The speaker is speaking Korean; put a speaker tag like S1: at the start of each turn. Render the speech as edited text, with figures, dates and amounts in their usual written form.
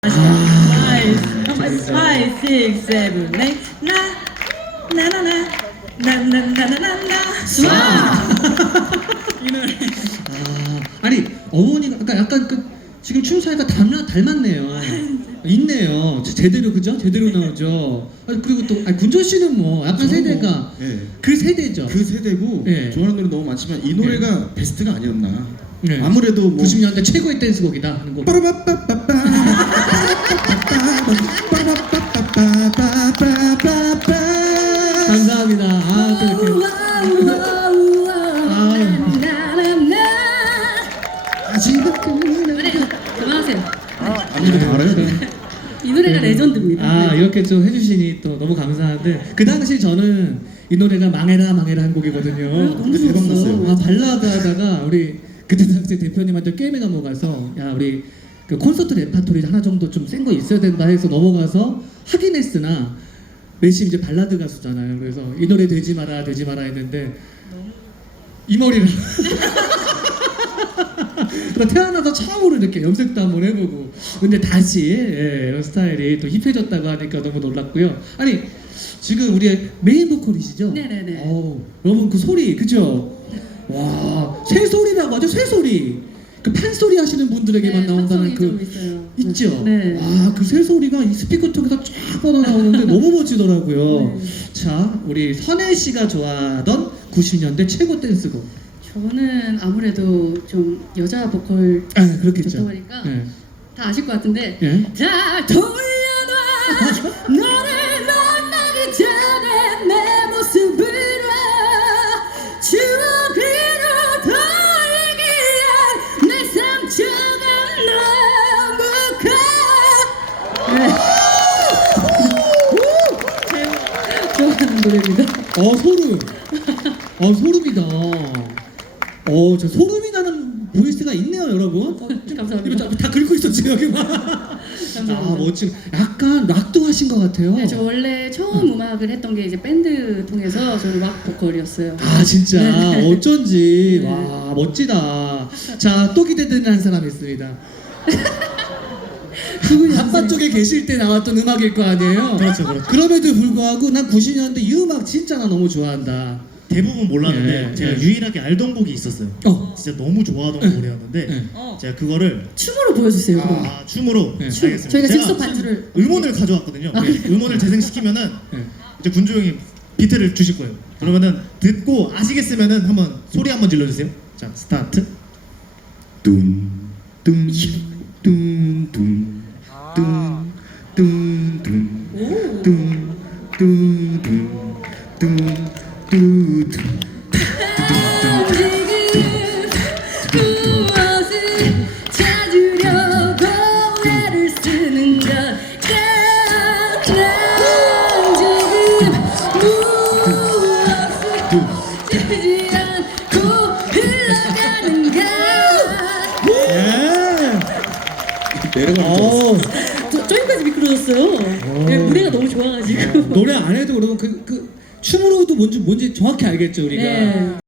S1: Five, six, seven, eight. 나나나나나나나나나나 스와. 이 노래.
S2: 아니 어머니가 아까 약간 지금 춤 사이가 닮았네요. 있네요. 제대로 그죠? 제대로 나오죠. 아니, 그리고 또 군조 씨는 뭐 약간 세대가 그 세대죠.
S3: 그 세대고 좋아하는 노래 너무 많지만 이 노래가 베스트가 아니었나. 아무래도 뭐
S2: 90년대 최고의 댄스곡이다 하는 곡. 감사합니다.
S1: 노래 그만하세요.
S3: 아무도 다 알아요.
S1: 이 노래가 레전드입니다.
S2: 이렇게 좀 해주시니 또 너무 감사한데 그 당시 저는 이 노래가 망해라 한 곡이거든요.
S3: 근데 대박 났어요.
S2: 발라드 하다가 우리 그때 당시 대표님한테 게임에 넘어가서 야 우리 그 콘서트 레파토리 하나 정도 좀 센 거 있어야 된다 해서 넘어가서 하긴 했으나 매시 이제 발라드 가수잖아요. 그래서 이 노래 되지 마라 했는데 이 머리를 태어나서 처음으로 이렇게 염색도 한번 해보고 근데 다시 이런 스타일이 또 힙해졌다고 하니까 너무 놀랐고요. 아니 지금 우리의 메인 보컬이시죠?
S1: 네네네.
S2: 여러분 그 소리 그죠? 와 새소리라고 하죠. 새소리 그 판소리 하시는 분들에게만 나온다는 그 있죠?
S1: 네.
S2: 그 새소리가 이 스피커 통해서 쫙 뻗어나오는데 너무 멋지더라고요.
S1: 네.
S2: 자 우리 선혜 씨가 좋아하던 90년대 최고 댄스곡.
S1: 저는 아무래도 좀 여자 보컬
S2: 그렇겠죠.
S1: 좋다고 하니까
S2: 네.
S1: 다 아실 것 같은데 다 돌려놔 너를 만나기 전에 내 모습으로 추억으로 돌리기엔 내 상처가 너무 커. 좋아하는 노래입니다.
S2: 소름이다. 저 소름이 나는 보이스가 있네요, 여러분.
S1: 감사합니다.
S2: 이거 다 긁고 있었지 여기만.
S1: 감사합니다.
S2: 멋진. 약간 락도 하신 것 같아요.
S1: 네, 저 원래 처음 음악을 했던 게 이제 밴드 통해서 저는 락 보컬이었어요.
S2: 진짜
S1: 네.
S2: 어쩐지
S1: 네.
S2: 와 멋지다. 자 또 기대되는 한 사람 있습니다. 그분이 아빠 쪽에 계실 때 나왔던 음악일 거 아니에요?
S4: 그렇죠.
S2: 그럼에도 불구하고 난 90년대 이 음악 진짜 나 너무 좋아한다.
S4: 대부분 몰랐는데 제가 유일하게 알던 곡이 있었어요. 진짜 너무 좋아하던 노래였는데 제가 그거를
S1: 춤으로 보여주세요. 그럼.
S4: 춤으로 알겠습니다.
S1: 저희가
S4: 제가
S1: 즉석 반주를
S4: 음원을 가져왔거든요. 음원을 재생시키면은 이제 군조 형이 비트를 주실 거예요. 그러면은 듣고 아시겠으면은 한번 소리 한번 질러주세요. 자 스타트.
S1: 무엇을 찾으려고 애를 쓰는 걸까? 난 지금 무엇을 찾지 않고 흘러가는가? 저기까지 미끄러졌어요. 무대가 너무 좋아가지고.
S2: 노래 안 해도 그러면 그 춤으로도 뭔지 정확히 알겠죠 우리가.
S1: 네.